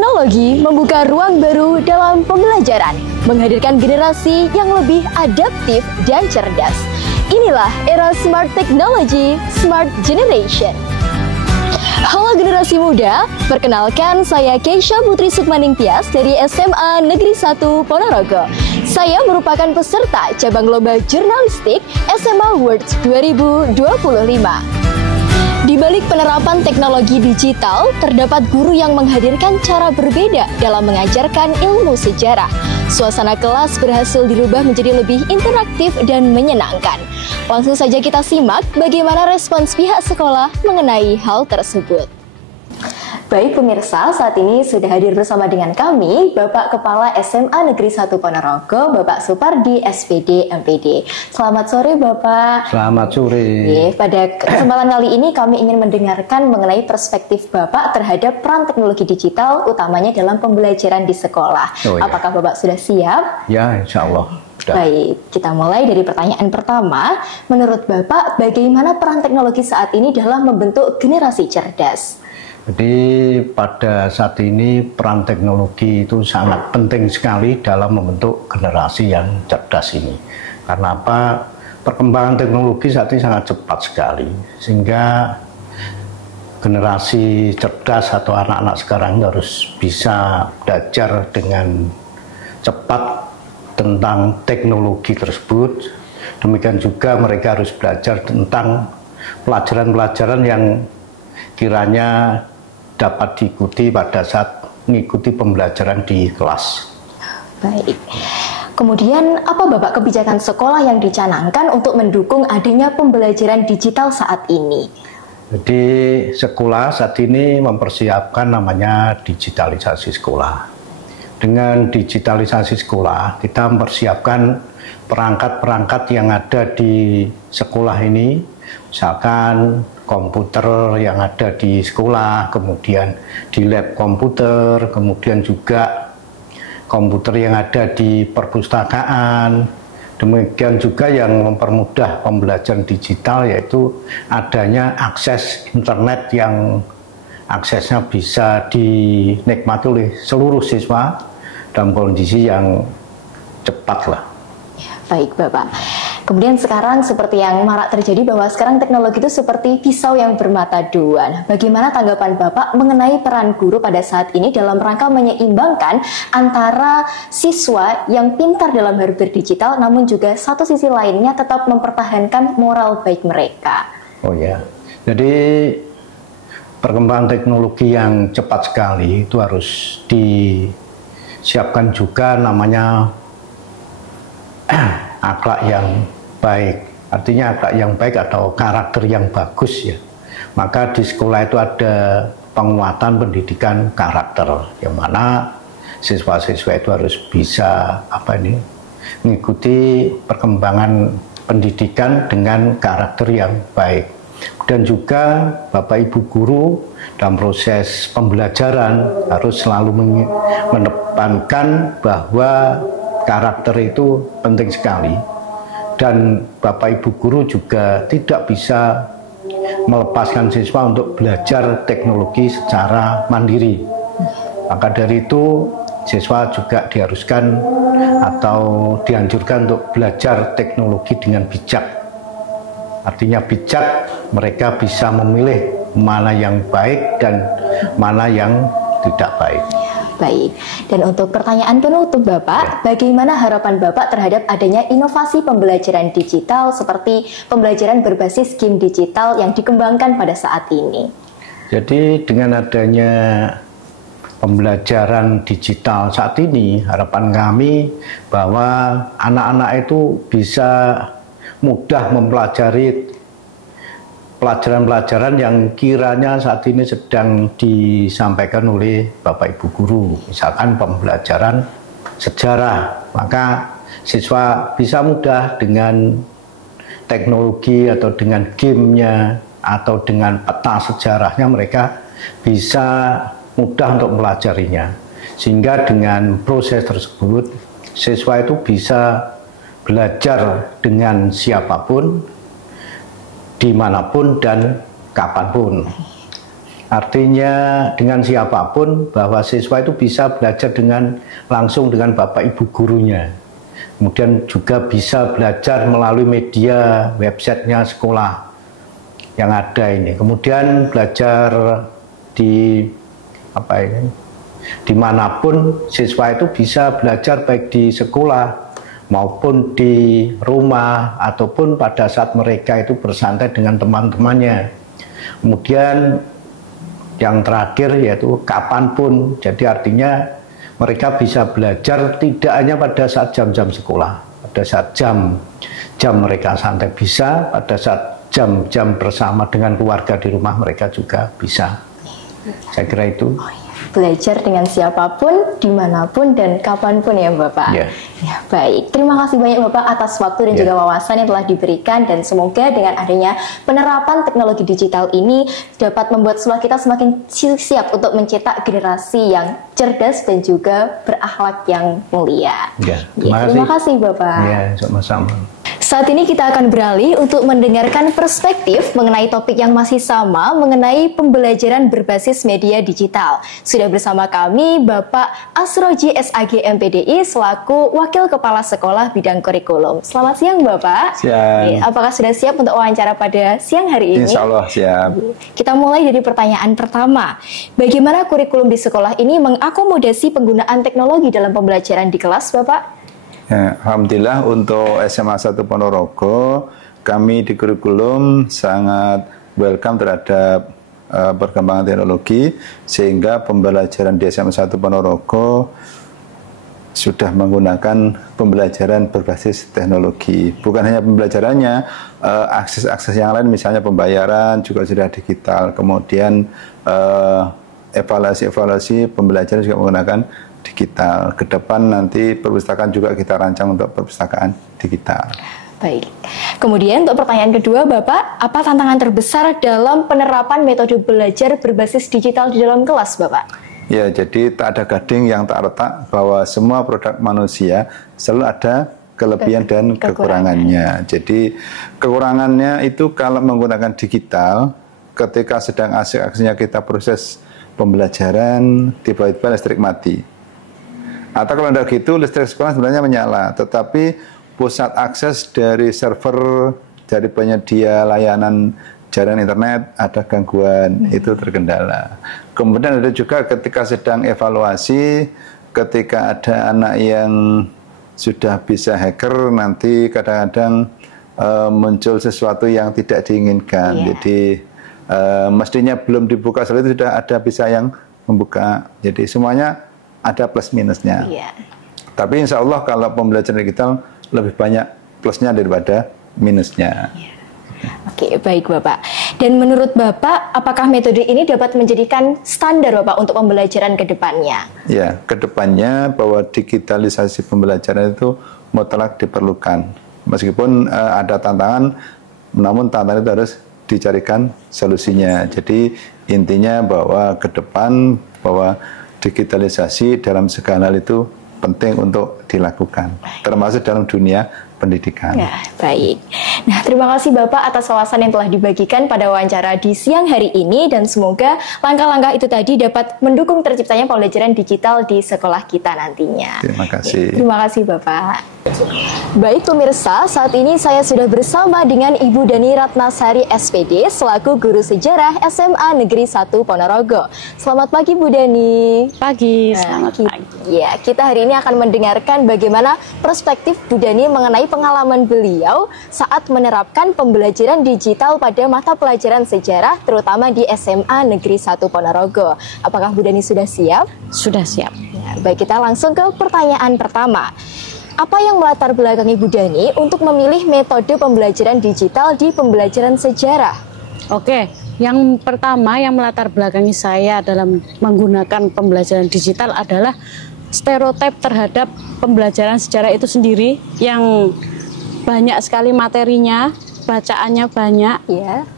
Teknologi membuka ruang baru dalam pembelajaran, menghadirkan generasi yang lebih adaptif dan cerdas. Inilah era Smart Technology, Smart Generation. Halo generasi muda, perkenalkan saya Keisha Putri Sukmaningtyas dari SMA Negeri 1 Ponorogo. Saya merupakan peserta cabang lomba jurnalistik SMA Awards 2025. Di balik penerapan teknologi digital, terdapat guru yang menghadirkan cara berbeda dalam mengajarkan ilmu sejarah. Suasana kelas berhasil dirubah menjadi lebih interaktif dan menyenangkan. Langsung saja kita simak bagaimana respons pihak sekolah mengenai hal tersebut. Baik pemirsa, saat ini sudah hadir bersama dengan kami Bapak Kepala SMA Negeri 1 Ponorogo, Bapak Supardi, SPD, MPD. Selamat sore Bapak. Selamat sore. Pada kesempatan kali ini kami ingin mendengarkan mengenai perspektif Bapak terhadap peran teknologi digital, utamanya dalam pembelajaran di sekolah. Apakah Bapak sudah siap? Ya, insya Allah. Baik, kita mulai dari pertanyaan pertama. Menurut Bapak, bagaimana peran teknologi saat ini dalam membentuk generasi cerdas? Jadi pada saat ini peran teknologi itu sangat penting sekali dalam membentuk generasi yang cerdas ini. Karena apa? Perkembangan teknologi saat ini sangat cepat sekali, sehingga generasi cerdas atau anak-anak sekarang harus bisa belajar dengan cepat tentang teknologi tersebut. Demikian juga mereka harus belajar tentang pelajaran-pelajaran yang kiranya dapat diikuti pada saat mengikuti pembelajaran di kelas. Baik. Kemudian, apa Bapak kebijakan sekolah yang dicanangkan untuk mendukung adanya pembelajaran digital saat ini? Jadi, sekolah saat ini mempersiapkan namanya digitalisasi sekolah. Dengan digitalisasi sekolah, kita mempersiapkan perangkat-perangkat yang ada di sekolah ini, misalkan komputer yang ada di sekolah, kemudian di lab komputer, kemudian juga komputer yang ada di perpustakaan. Demikian juga yang mempermudah pembelajaran digital, yaitu adanya akses internet yang aksesnya bisa dinikmati oleh seluruh siswa dalam kondisi yang cepat lah. Ya, baik Bapak. Kemudian sekarang seperti yang marak terjadi bahwa sekarang teknologi itu seperti pisau yang bermata dua. Bagaimana tanggapan Bapak mengenai peran guru pada saat ini dalam rangka menyeimbangkan antara siswa yang pintar dalam hal berdigital, namun juga satu sisi lainnya tetap mempertahankan moral baik mereka? Oh ya, jadi perkembangan teknologi yang cepat sekali itu harus disiapkan juga namanya akhlak yang baik. Artinya akhlak yang baik atau karakter yang bagus ya. Maka di sekolah itu ada penguatan pendidikan karakter, yang mana siswa-siswa itu harus bisa mengikuti perkembangan pendidikan dengan karakter yang baik. Dan juga Bapak Ibu guru dalam proses pembelajaran harus selalu mengedepankan bahwa karakter itu penting sekali. Dan Bapak Ibu guru juga tidak bisa melepaskan siswa untuk belajar teknologi secara mandiri. Maka dari itu siswa juga diharuskan atau dianjurkan untuk belajar teknologi dengan bijak. Artinya bijak, mereka bisa memilih mana yang baik dan mana yang tidak baik. Baik, dan untuk pertanyaan penutup Bapak, bagaimana harapan Bapak terhadap adanya inovasi pembelajaran digital seperti pembelajaran berbasis game digital yang dikembangkan pada saat ini? Jadi dengan adanya pembelajaran digital saat ini, harapan kami bahwa anak-anak itu bisa mudah mempelajari pelajaran-pelajaran yang kiranya saat ini sedang disampaikan oleh Bapak Ibu guru. Misalkan pembelajaran sejarah, maka siswa bisa mudah dengan teknologi atau dengan gamenya atau dengan peta sejarahnya, mereka bisa mudah untuk mempelajarinya. Sehingga dengan proses tersebut, siswa itu bisa belajar dengan siapapun, dimanapun dan kapanpun. Artinya dengan siapapun, bahwa siswa itu bisa belajar langsung dengan bapak ibu gurunya. Kemudian juga bisa belajar melalui media websitenya sekolah yang ada ini. Kemudian belajar dimanapun siswa itu bisa belajar, baik di sekolah maupun di rumah ataupun pada saat mereka itu bersantai dengan teman-temannya. Kemudian yang terakhir yaitu kapanpun, jadi artinya mereka bisa belajar tidak hanya pada saat jam-jam sekolah, pada saat jam mereka santai bisa, pada saat jam-jam bersama dengan keluarga di rumah mereka juga bisa. Saya kira itu. Belajar dengan siapapun, dimanapun, dan kapanpun ya Bapak. Yeah. Ya, baik, terima kasih banyak Bapak atas waktu dan juga wawasan yang telah diberikan, dan semoga dengan adanya penerapan teknologi digital ini dapat membuat sekolah kita semakin siap untuk mencetak generasi yang cerdas dan juga berakhlak yang mulia. Terima kasih Bapak. Ya, sama-sama. Saat ini kita akan beralih untuk mendengarkan perspektif mengenai topik yang masih sama, mengenai pembelajaran berbasis media digital. Sudah bersama kami Bapak Asroji SAG MPDI selaku Wakil Kepala Sekolah Bidang Kurikulum. Selamat siang Bapak. Siang. Apakah sudah siap untuk wawancara pada siang hari ini? Insya Allah siap. Kita mulai dari pertanyaan pertama. Bagaimana kurikulum di sekolah ini mengakomodasi penggunaan teknologi dalam pembelajaran di kelas, Bapak? Ya, Alhamdulillah untuk SMA 1 Ponorogo, kami di kurikulum sangat welcome terhadap perkembangan teknologi, sehingga pembelajaran di SMA 1 Ponorogo sudah menggunakan pembelajaran berbasis teknologi. Bukan hanya pembelajarannya, akses-akses yang lain, misalnya pembayaran juga sudah digital, kemudian evaluasi pembelajaran juga menggunakan digital. Ke depan nanti perpustakaan juga kita rancang untuk perpustakaan digital. Baik. Kemudian untuk pertanyaan kedua, Bapak, apa tantangan terbesar dalam penerapan metode belajar berbasis digital di dalam kelas, Bapak? Ya, jadi tak ada gading yang tak retak bahwa semua produk manusia selalu ada kelebihan dan kekurangannya. Jadi kekurangannya itu kalau menggunakan digital, ketika sedang asik-asiknya kita proses pembelajaran, tiba-tiba listrik mati. Atau kalau tidak gitu, listrik sekolah sebenarnya menyala, tetapi pusat akses dari server, dari penyedia layanan jaringan internet ada gangguan, itu terkendala. Kemudian ada juga ketika sedang evaluasi, ketika ada anak yang sudah bisa hacker, nanti kadang-kadang muncul sesuatu yang tidak diinginkan. Jadi mestinya belum dibuka, setelah itu sudah ada bisa yang membuka. Jadi semuanya ada plus minusnya. Tapi insya Allah kalau pembelajaran digital lebih banyak plusnya daripada minusnya. Oke, baik Bapak. Dan menurut Bapak, apakah metode ini dapat menjadikan standar Bapak untuk pembelajaran ke depannya? Ya, ke depannya bahwa digitalisasi pembelajaran itu mutlak diperlukan. Meskipun ada tantangan, namun tantangan itu harus dicarikan solusinya. Jadi intinya bahwa ke depan bahwa digitalisasi dalam segala hal itu penting untuk dilakukan, termasuk dalam dunia pendidikan. Ya, baik. Nah, terima kasih Bapak atas wawasan yang telah dibagikan pada wawancara di siang hari ini, dan semoga langkah-langkah itu tadi dapat mendukung terciptanya pembelajaran digital di sekolah kita nantinya. Terima kasih. Ya, terima kasih Bapak. Baik pemirsa, saat ini saya sudah bersama dengan Ibu Dani Ratnasari SPD selaku Guru Sejarah SMA Negeri 1 Ponorogo. Selamat pagi Bu Dani. Pagi, selamat pagi. Ya, kita hari ini akan mendengarkan bagaimana perspektif Bu Dani mengenai pengalaman beliau saat menerapkan pembelajaran digital pada mata pelajaran sejarah, terutama di SMA Negeri 1 Ponorogo. Apakah Bu Dani sudah siap? Sudah siap. Ya, baik, kita langsung ke pertanyaan pertama. Apa yang melatar belakangi Bu Dani untuk memilih metode pembelajaran digital di pembelajaran sejarah? Oke, yang pertama yang melatar belakangi saya dalam menggunakan pembelajaran digital adalah stereotip terhadap pembelajaran sejarah itu sendiri yang banyak sekali materinya, bacaannya banyak,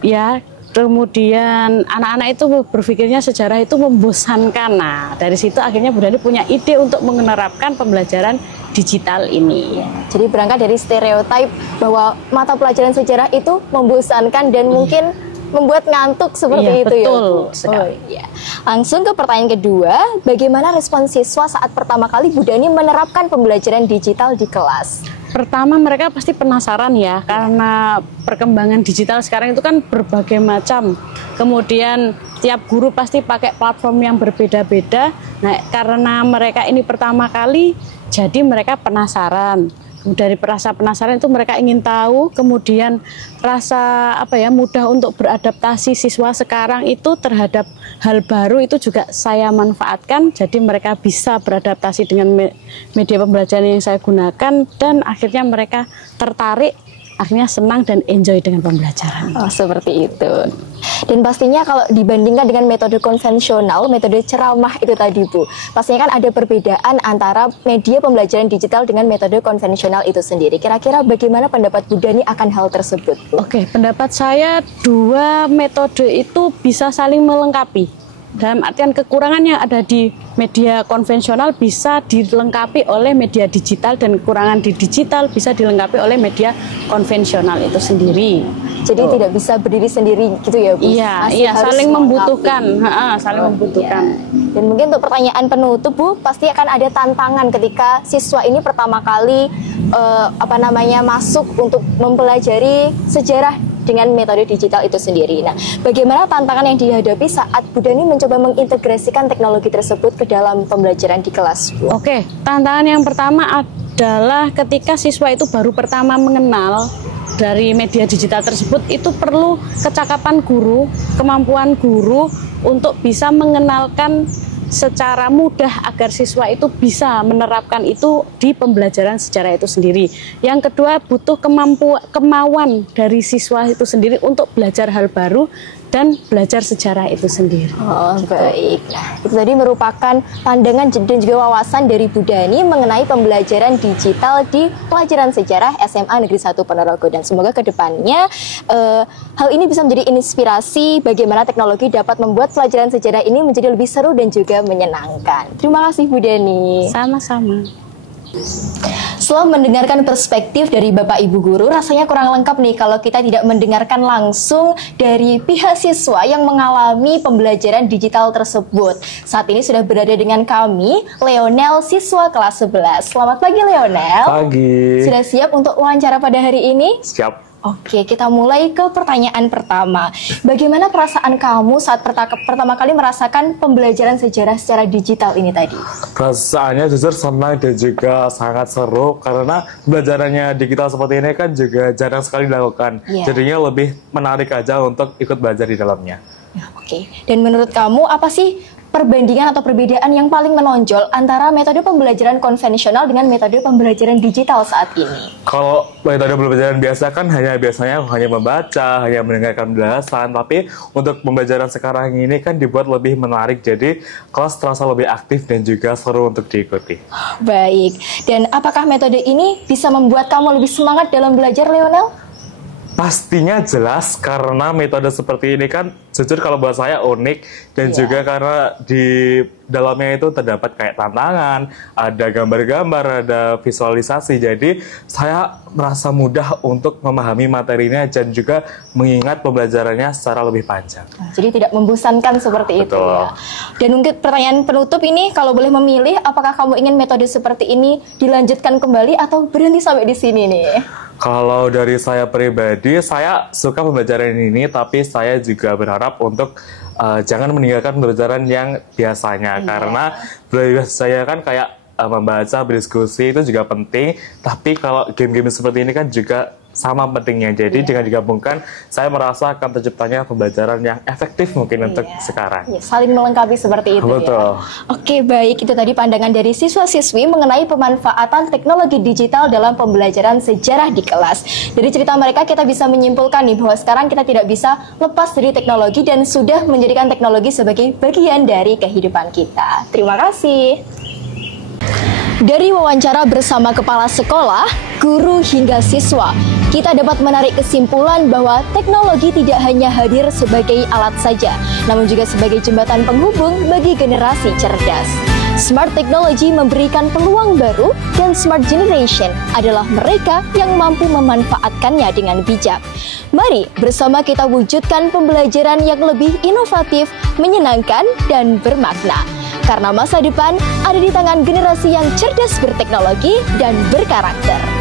ya. Kemudian anak-anak itu berpikirnya sejarah itu membosankan. Nah, dari situ akhirnya Bu Dani punya ide untuk menerapkan pembelajaran digital ini. Jadi berangkat dari stereotip bahwa mata pelajaran sejarah itu membosankan dan mungkin membuat ngantuk seperti itu betul, ya Bu? sekali. Iya. Langsung ke pertanyaan kedua, bagaimana respon siswa saat pertama kali Bu Dani menerapkan pembelajaran digital di kelas? Pertama mereka pasti penasaran ya, karena perkembangan digital sekarang itu kan berbagai macam. Kemudian tiap guru pasti pakai platform yang berbeda-beda. Nah, karena mereka ini pertama kali, jadi mereka penasaran. Dari rasa penasaran itu mereka ingin tahu, kemudian rasa mudah untuk beradaptasi siswa sekarang itu terhadap hal baru itu juga saya manfaatkan, jadi mereka bisa beradaptasi dengan media pembelajaran yang saya gunakan dan akhirnya mereka tertarik, akhirnya senang dan enjoy dengan pembelajaran. Oh, seperti itu. Dan pastinya kalau dibandingkan dengan metode konvensional, metode ceramah itu tadi Bu, pastinya kan ada perbedaan antara media pembelajaran digital dengan metode konvensional itu sendiri. Kira-kira bagaimana pendapat Bu Dani akan hal tersebut, Bu? Oke, pendapat saya dua metode itu bisa saling melengkapi. Dalam artian kekurangan yang ada di media konvensional bisa dilengkapi oleh media digital, dan kekurangan di digital bisa dilengkapi oleh media konvensional itu sendiri. Jadi tidak bisa berdiri sendiri gitu ya Bu? Iya, saling membutuhkan, saling membutuhkan. Iya. Dan mungkin untuk pertanyaan penutup Bu, pasti akan ada tantangan ketika siswa ini pertama kali masuk untuk mempelajari sejarah dengan metode digital itu sendiri. Nah, bagaimana tantangan yang dihadapi saat Bu Dani mencoba mengintegrasikan teknologi tersebut ke dalam pembelajaran di kelas, Bu? Oke, tantangan yang pertama adalah ketika siswa itu baru pertama mengenal dari media digital tersebut, itu perlu kecakapan guru, kemampuan guru untuk bisa mengenalkan secara mudah agar siswa itu bisa menerapkan itu di pembelajaran sejarah itu sendiri. Yang kedua, butuh kemauan dari siswa itu sendiri untuk belajar hal baru dan belajar sejarah itu sendiri. Oh, baik. Nah, itu tadi merupakan pandangan dan juga wawasan dari Bu Dani mengenai pembelajaran digital di pelajaran sejarah SMA Negeri 1 Ponorogo. Dan semoga kedepannya hal ini bisa menjadi inspirasi bagaimana teknologi dapat membuat pelajaran sejarah ini menjadi lebih seru dan juga menyenangkan. Terima kasih Bu Dani. Sama-sama. Setelah mendengarkan perspektif dari Bapak Ibu Guru, rasanya kurang lengkap nih kalau kita tidak mendengarkan langsung dari pihak siswa yang mengalami pembelajaran digital tersebut. Saat ini sudah berada dengan kami, Leonel, siswa kelas 11. Selamat pagi Leonel. Pagi. Sudah siap untuk wawancara pada hari ini? Siap. Oke, kita mulai ke pertanyaan pertama. Bagaimana perasaan kamu saat pertama kali merasakan pembelajaran sejarah secara digital ini tadi? Perasaannya jujur senang dan juga sangat seru karena pembelajarannya digital seperti ini kan juga jarang sekali dilakukan. Jadinya lebih menarik aja untuk ikut belajar di dalamnya. Oke, dan menurut kamu apa sih perbandingan atau perbedaan yang paling menonjol antara metode pembelajaran konvensional dengan metode pembelajaran digital saat ini? Kalau metode pembelajaran biasa kan biasanya hanya membaca, hanya mendengarkan penjelasan, tapi untuk pembelajaran sekarang ini kan dibuat lebih menarik, jadi kelas terasa lebih aktif dan juga seru untuk diikuti. Baik, dan apakah metode ini bisa membuat kamu lebih semangat dalam belajar, Leonel? Pastinya jelas, karena metode seperti ini kan jujur kalau buat saya unik dan juga karena di dalamnya itu terdapat kayak tantangan, ada gambar-gambar, ada visualisasi, jadi saya merasa mudah untuk memahami materinya dan juga mengingat pembelajarannya secara lebih panjang. Jadi tidak membosankan seperti itu ya. Dan mungkin pertanyaan penutup ini, kalau boleh memilih, apakah kamu ingin metode seperti ini dilanjutkan kembali atau berhenti sampai di sini nih? Kalau dari saya pribadi, saya suka pembelajaran ini, tapi saya juga berharap untuk jangan meninggalkan pembelajaran yang biasanya, karena saya kan kayak membaca, berdiskusi itu juga penting, tapi kalau game-game seperti ini kan juga sama pentingnya, jadi dengan digabungkan saya merasa akan terciptanya pembelajaran yang efektif mungkin untuk sekarang. Saling melengkapi seperti itu. Betul. Ya. Oke, baik, itu tadi pandangan dari siswa-siswi mengenai pemanfaatan teknologi digital dalam pembelajaran sejarah di kelas. Dari cerita mereka kita bisa menyimpulkan nih bahwa sekarang kita tidak bisa lepas dari teknologi dan sudah menjadikan teknologi sebagai bagian dari kehidupan kita. Terima kasih. Dari wawancara bersama kepala sekolah, guru hingga siswa, kita dapat menarik kesimpulan bahwa teknologi tidak hanya hadir sebagai alat saja, namun juga sebagai jembatan penghubung bagi generasi cerdas. Smart Technology memberikan peluang baru dan Smart Generation adalah mereka yang mampu memanfaatkannya dengan bijak. Mari bersama kita wujudkan pembelajaran yang lebih inovatif, menyenangkan, dan bermakna. Karena masa depan ada di tangan generasi yang cerdas berteknologi dan berkarakter.